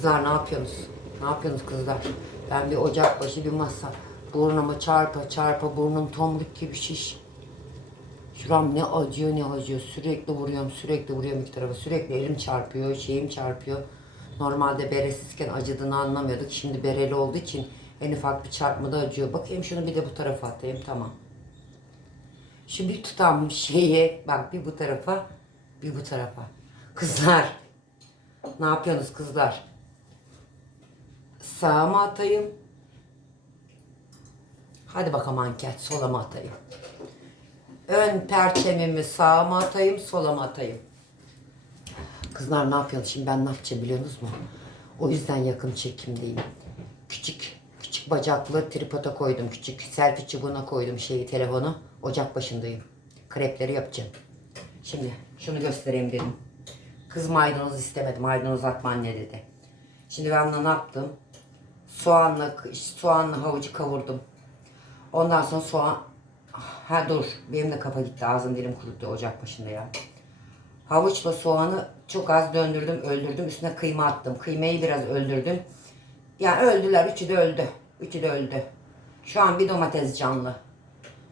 Kızlar ne yapıyorsunuz? Ne yapıyorsunuz kızlar? Ben bir ocak başı bir masa. Burnuma çarpa çarpa burnum tomruk gibi şiş. Şuram ne acıyor ne acıyor. Sürekli vuruyorum sürekli vuruyorum iki tarafa. Sürekli elim çarpıyor şeyim çarpıyor. Normalde beresizken acıdığını anlamıyorduk. Şimdi bereli olduğu için en ufak bir çarpmada acıyor. Bakayım şunu bir de bu tarafa atayım tamam. Şu bir tutam şeyi bak bir bu tarafa bir bu tarafa. Kızlar ne yapıyorsunuz kızlar? Sağa mı atayım? Hadi bakalım anket sola mı atayım? Ön perçemimi sağa mı atayım sola mı atayım? Kızlar ne yapıyorsunuz? Şimdi ben ne yapacağım biliyorsunuz mu? O yüzden yakın çekimdeyim. Küçük küçük bacaklı tripoda koydum. Küçük selfie çubuğuna koydum şeyi telefonu. Ocak başındayım. Krepleri yapacağım. Şimdi şunu göstereyim dedim. Kız maydanoz istemedi. Maydanoz atma anne dedi. Şimdi ben ne yaptım? Soğanla, soğanla havucu kavurdum. Ondan sonra soğan... Ha dur. Benim de kafa gitti. Ağzım dilim kuruttu ocak başında ya. Havuçla soğanı çok az döndürdüm, öldürdüm. Üstüne kıyma attım. Kıymayı biraz öldürdüm. Yani öldüler. Üçü de öldü. Üçü de öldü. Şu an bir domates canlı.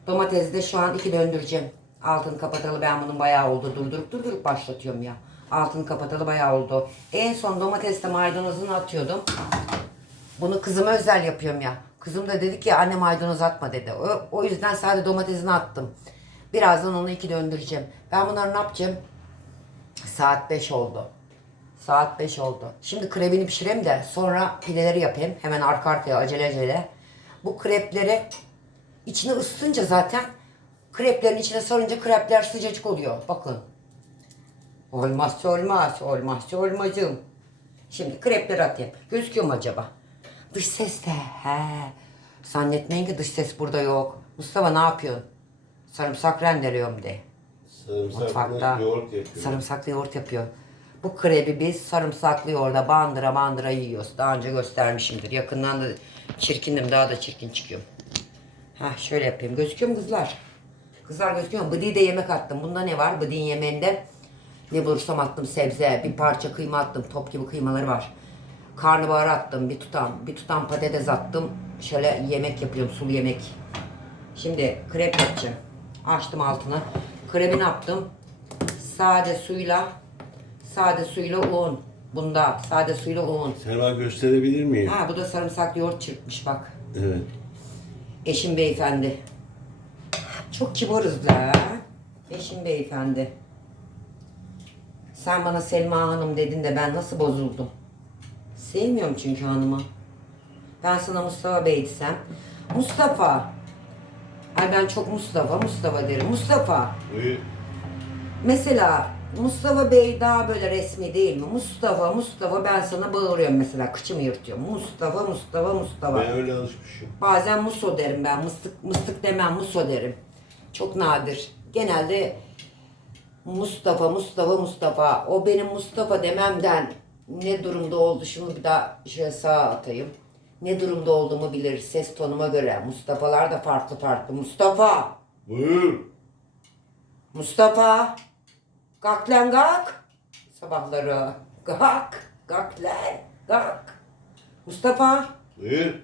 Domatesi de şu an iki döndüreceğim. Altını kapatalı ben bunun bayağı oldu. Durdurup durdurup başlatıyorum ya. Altını kapatalı bayağı oldu. En son domatesle maydanozunu atıyordum. Bunu kızıma özel yapıyorum ya. Kızım da dedi ki anne maydanoz atma dedi. O, o yüzden sadece domatesini attım. Birazdan onu iki döndüreceğim. Ben bunları ne yapacağım? Saat 5 oldu. Saat 5 oldu. Şimdi krebini pişireyim de sonra pideleri yapayım. Hemen arka arkaya acele acele. Bu krepleri içine ısıtınca zaten kreplerin içine sarınca krepler sıcacık oluyor. Bakın. Olmazsa olmaz. Olmazsa olmazım. Şimdi krepleri atayım. Gözüküyor mu acaba? Dış ses de. He. Zannetmeyin ki dış ses burada yok. Mustafa ne yapıyorsun? Sarımsak rendeliyorum de. Sarımsaklı Mutfakta yoğurt yapıyor. sarımsaklı yoğurt yapıyor. Bu krebi biz sarımsaklı yoğurda bandıra bandıra yiyoruz. Daha önce göstermişimdir. Yakından da çirkindim. Daha da çirkin çıkıyorum. Ha şöyle yapayım. Gözüküyor mu kızlar? Kızlar gözüküyor mu? Bıdığı de yemek attım. Bunda ne var? Bıdığın yemeğinde ne bulursam attım. Sebze, bir parça kıyma attım. Top gibi kıymaları var. Karnabahar attım. Bir tutam, bir tutam patates attım. Şöyle yemek yapıyorum. Sulu yemek. Şimdi krep yapacağım. Açtım altını. Krebi ne yaptım? Sade suyla sade suyla un. Bunda sade suyla un. Selma gösterebilir miyim? Ha bu da sarımsaklı yoğurt çırpmış bak. Evet. Eşim beyefendi. Çok kibarız la. Eşim beyefendi. Sen bana Selma Hanım dedin de ben nasıl bozuldum? Sevmiyorum çünkü hanımı. Ben sana Mustafa Bey desem. Mustafa. Ay ben çok Mustafa, Mustafa derim. Mustafa. Buyur. Mesela Mustafa Bey daha böyle resmi değil mi? Mustafa, Mustafa ben sana bağırıyorum mesela. Kıçımı yırtıyorum. Mustafa, Mustafa, Mustafa. Ben öyle alışmışım. Bazen Muso derim ben. Mıstık, mıstık demem Muso derim. Çok nadir. Genelde Mustafa, Mustafa, Mustafa. O benim Mustafa dememden ne durumda oldu? Şunu bir daha şöyle sağa atayım. Ne durumda olduğumu bilir ses tonuma göre. Mustafa'lar da farklı farklı. Mustafa! Buyur. Mustafa! Kalk lan kalk! Sabahları. Kalk! Kalk lan! Kalk! Mustafa! Buyur.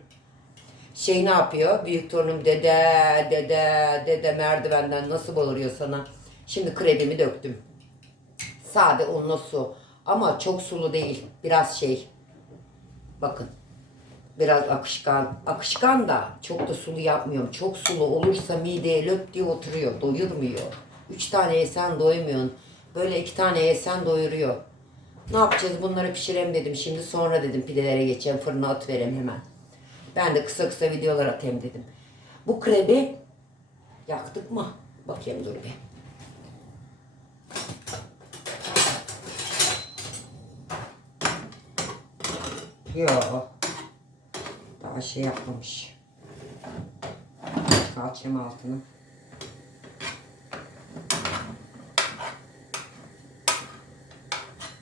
şey ne yapıyor? Büyük torunum dede, dede, dede merdivenden nasıl bağırıyor sana? Şimdi krebimi döktüm. Sade unlu su. Ama çok sulu değil. Biraz şey. Bakın. Biraz akışkan. Akışkan da çok da sulu yapmıyorum. Çok sulu olursa mideye löp diye oturuyor. Doyurmuyor. Üç tane yesen doymuyorsun. Böyle iki tane yesen doyuruyor. Ne yapacağız bunları pişirem dedim. Şimdi sonra dedim pidelere geçeceğim. Fırına atıverem hemen. Ben de kısa kısa videolar atayım dedim. Bu krebi yaktık mı? Bakayım dur bir. Yok. Daha şey yapmamış. Açayım altını.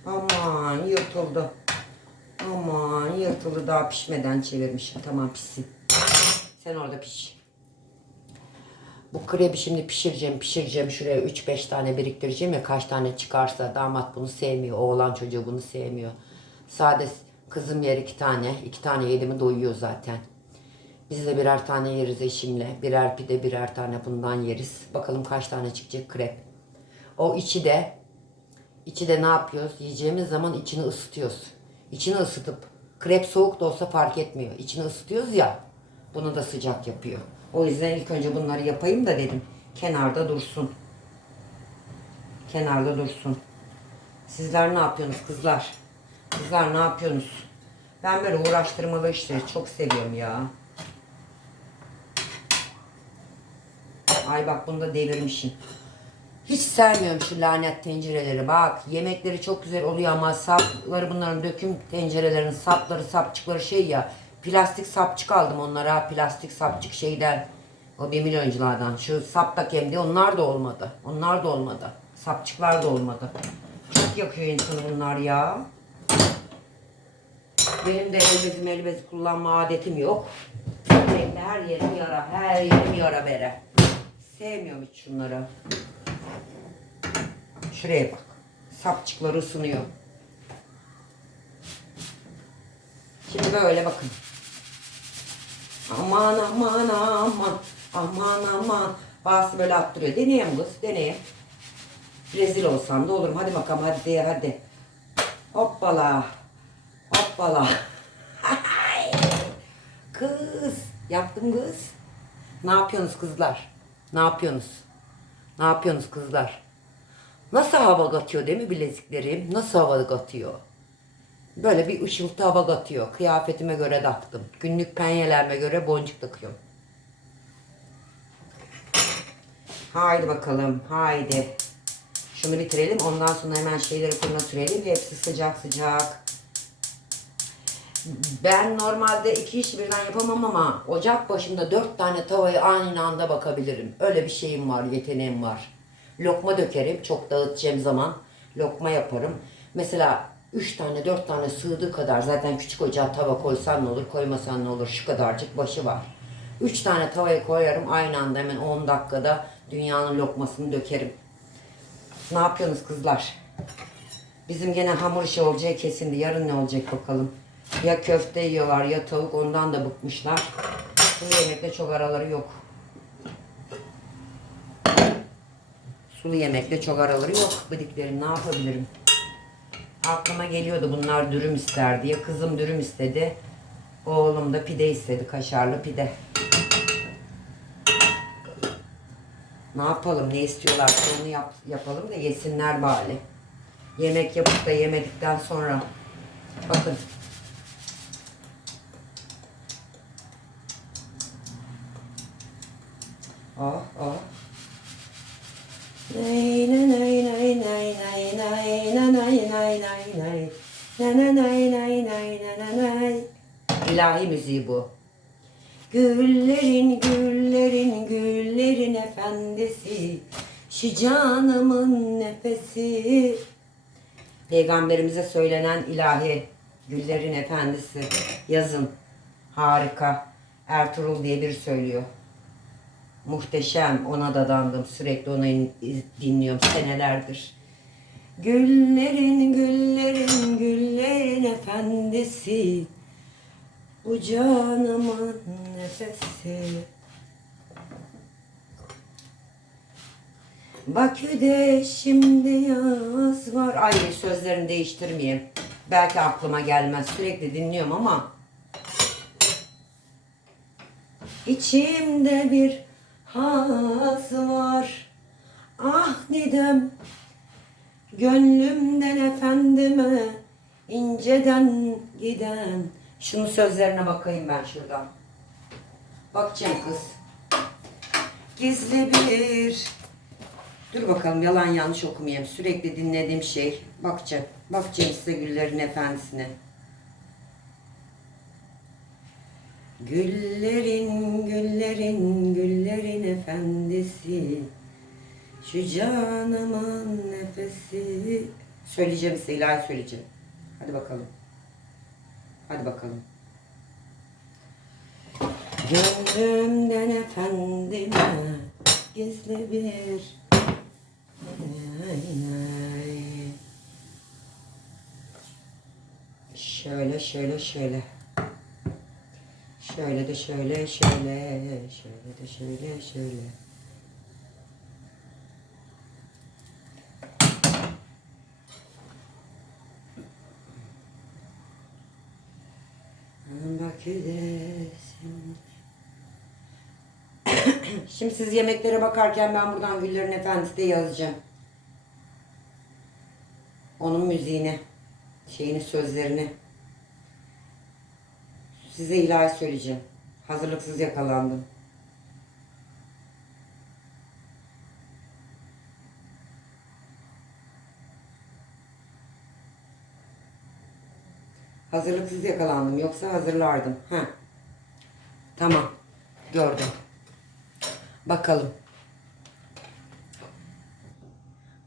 Aman yırtıldı. Aman yırtıldı daha pişmeden çevirmişim. Tamam pişsin. Sen orada piş. Bu krebi şimdi pişireceğim, pişireceğim. Şuraya 3-5 tane biriktireceğim ya kaç tane çıkarsa damat bunu sevmiyor. Oğlan çocuğu bunu sevmiyor. Sade Kızım yer iki tane. iki tane yedi doyuyor zaten. Biz de birer tane yeriz eşimle. Birer pide birer tane bundan yeriz. Bakalım kaç tane çıkacak krep. O içi de içi de ne yapıyoruz? Yiyeceğimiz zaman içini ısıtıyoruz. İçini ısıtıp krep soğuk da olsa fark etmiyor. İçini ısıtıyoruz ya. Bunu da sıcak yapıyor. O yüzden ilk önce bunları yapayım da dedim. Kenarda dursun. Kenarda dursun. Sizler ne yapıyorsunuz kızlar? Kızlar ne yapıyorsunuz? Ben böyle uğraştırmalı işleri çok seviyorum ya. Ay bak bunu da devirmişim. Hiç sevmiyorum şu lanet tencereleri. Bak yemekleri çok güzel oluyor ama sapları bunların döküm tencerelerin sapları sapçıkları şey ya. Plastik sapçık aldım onlara. Plastik sapçık şeyden. O bir milyonculardan. Şu saptak hem de onlar da olmadı. Onlar da olmadı. Sapçıklar da olmadı. Çok yakıyor insanı bunlar ya. Benim de el bezi mel bezi kullanma adetim yok. Benim de her yerim yara. Her yerim yara bere. Sevmiyorum hiç şunları. Şuraya bak. Sapçıkları ısınıyor. Şimdi böyle bakın. Aman aman aman. Aman aman. Bazısı böyle attırıyor. Deneyeyim kız. Deneyeyim. Rezil olsam da olurum. Hadi bakalım hadi hadi. Hoppala. Hoppala. kız. Yaptım kız. Ne yapıyorsunuz kızlar? Ne yapıyorsunuz? Ne yapıyorsunuz kızlar? Nasıl hava katıyor değil mi bileziklerim? Nasıl hava katıyor? Böyle bir ışıltı hava katıyor. Kıyafetime göre taktım. Günlük penyelerime göre boncuk takıyorum. Haydi bakalım. Haydi. Şunu bitirelim. Ondan sonra hemen şeyleri fırına sürelim. Hepsi sıcak sıcak. Ben normalde iki iş birden yapamam ama ocak başında dört tane tavayı aynı anda bakabilirim. Öyle bir şeyim var, yeteneğim var. Lokma dökerim, çok dağıtacağım zaman lokma yaparım. Mesela üç tane, dört tane sığdığı kadar zaten küçük ocağa tava koysan ne olur, koymasan ne olur şu kadarcık başı var. Üç tane tavayı koyarım aynı anda hemen 10 dakikada dünyanın lokmasını dökerim. Ne yapıyorsunuz kızlar? Bizim gene hamur işi olacağı kesindi. Yarın ne olacak bakalım. Ya köfte yiyorlar ya tavuk ondan da bıkmışlar. Sulu yemekle çok araları yok. Sulu yemekle çok araları yok. Bıdıklarım ne yapabilirim? Aklıma geliyordu bunlar dürüm ister diye. Kızım dürüm istedi. Oğlum da pide istedi. Kaşarlı pide. Ne yapalım? Ne istiyorlarsa onu yap, yapalım da yesinler bari. Yemek yapıp da yemedikten sonra bakın Nay nay nay nay nay nay nay na nay nay nay nay na na nay nay nay na na nay İlahi müziği bu. Güllerin güllerin güllerin efendisi Şu canımın nefesi. Peygamberimize söylenen ilahi Güllerin efendisi Yazın Harika Ertuğrul diye bir söylüyor Muhteşem ona da dandım sürekli onu in- dinliyorum senelerdir Güllerin güllerin güllerin efendisi bu canımın nefesi Bakü'de şimdi yaz var. Ay sözlerini değiştirmeyeyim. Belki aklıma gelmez. Sürekli dinliyorum ama İçimde bir haz var. Ah Nidem Gönlümden efendime inceden giden. Şunun sözlerine bakayım ben şuradan. Bakacağım kız. Gizli bir... Dur bakalım yalan yanlış okumayayım. Sürekli dinlediğim şey. Bakacağım. Bakacağım size Güllerin Efendisi'ne. Güllerin, güllerin, güllerin efendisi Şu canımın nefesi Söyleyeceğim ilahi söyleyeceğim. Hadi bakalım. Hadi bakalım. Gönlümden efendime gizli bir. Şöyle şöyle şöyle. Şöyle de şöyle şöyle. Şöyle de şöyle şöyle. Şimdi siz yemeklere bakarken ben buradan Güllerin Efendisi de yazacağım. Onun müziğini, şeyini, sözlerini. Size ilahi söyleyeceğim. Hazırlıksız yakalandım. Hazırlıksız yakalandım. Yoksa hazırlardım. Ha. Tamam. Gördüm. Bakalım.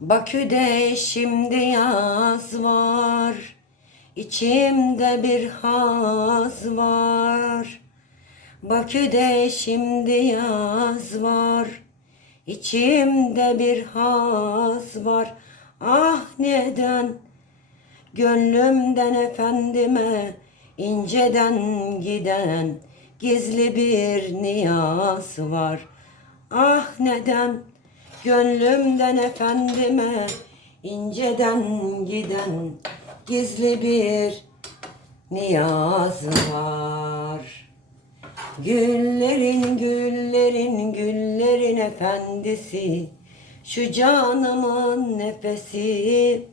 Bakü'de şimdi yaz var. İçimde bir haz var. Bakü'de şimdi yaz var. İçimde bir haz var. Ah neden Gönlümden efendime inceden giden gizli bir niyaz var. Ah neden gönlümden efendime inceden giden gizli bir niyaz var. Güllerin güllerin güllerin efendisi şu canımın nefesi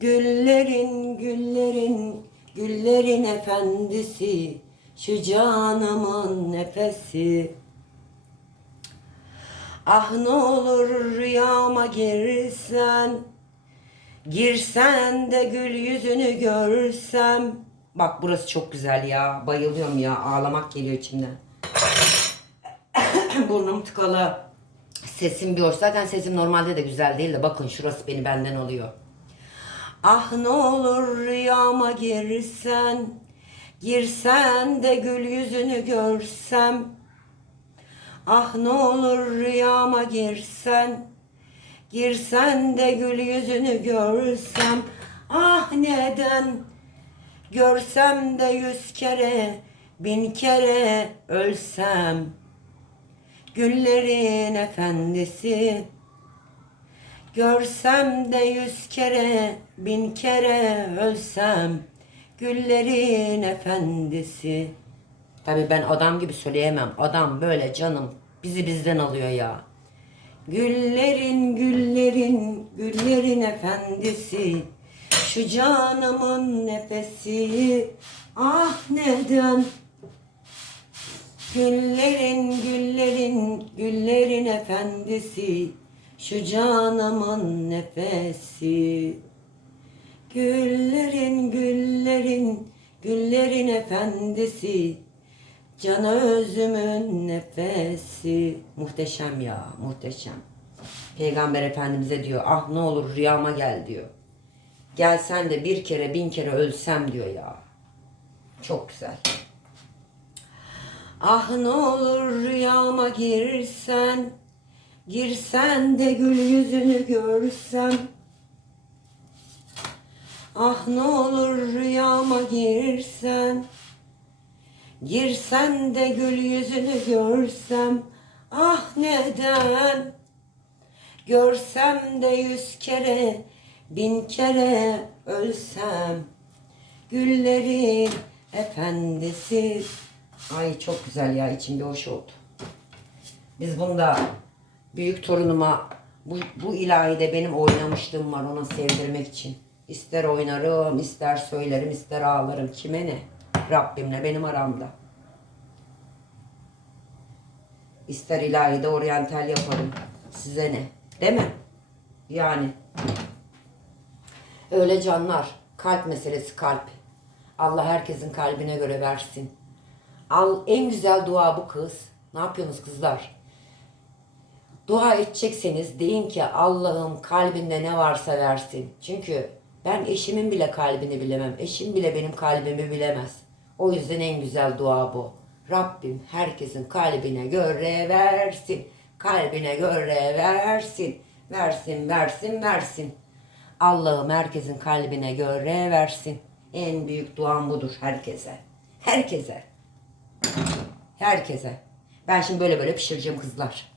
Güllerin güllerin güllerin efendisi şu canımın nefesi Ah ne olur rüyama girsen Girsen de gül yüzünü görsem. Bak burası çok güzel ya. Bayılıyorum ya. Ağlamak geliyor içimden. Burnum tıkalı. Sesim bir hoş. Zaten sesim normalde de güzel değil de bakın şurası beni benden alıyor. Ah ne olur rüyama girsen, girsen de gül yüzünü görsem. Ah ne olur rüyama girsen, girsen de gül yüzünü görsem. Ah neden görsem de yüz kere, bin kere ölsem. Güllerin efendisi Görsem de yüz kere, bin kere ölsem Güllerin efendisi Tabi ben adam gibi söyleyemem. Adam böyle canım bizi bizden alıyor ya. Güllerin, güllerin, güllerin efendisi. Şu canımın nefesi. Ah neden Güllerin, güllerin, güllerin efendisi. Şu canımın nefesi. Güllerin güllerin güllerin efendisi Canı özümün nefesi. Muhteşem ya muhteşem. Peygamber Efendimiz'e diyor ah ne olur rüyama gel diyor. Gelsen de bir kere bin kere ölsem diyor ya. Çok güzel. Ah ne olur rüyama girsen Girsen de gül yüzünü görsem. Ah ne olur rüyama girsen Girsen de gül yüzünü görsem Ah neden Görsem de yüz kere Bin kere ölsem Güllerin efendisi Ay çok güzel ya içimde hoş oldu. Biz bunda büyük torunuma bu, bu ilahide benim oynamışlığım var ona sevdirmek için. İster oynarım, ister söylerim, ister ağlarım. Kime ne? Rabbimle benim aramda. İster ilahide oryantal yaparım. Size ne? Değil mi? Yani. Öyle canlar. Kalp meselesi kalp. Allah herkesin kalbine göre versin. Al en güzel dua bu kız. Ne yapıyorsunuz kızlar? Dua edecekseniz deyin ki Allah'ım kalbinde ne varsa versin. Çünkü ben eşimin bile kalbini bilemem. Eşim bile benim kalbimi bilemez. O yüzden en güzel dua bu. Rabbim herkesin kalbine göre versin. Kalbine göre versin. Versin, versin, versin. Allah'ım herkesin kalbine göre versin. En büyük duam budur herkese. Herkese. Herkese. Ben şimdi böyle böyle pişireceğim kızlar.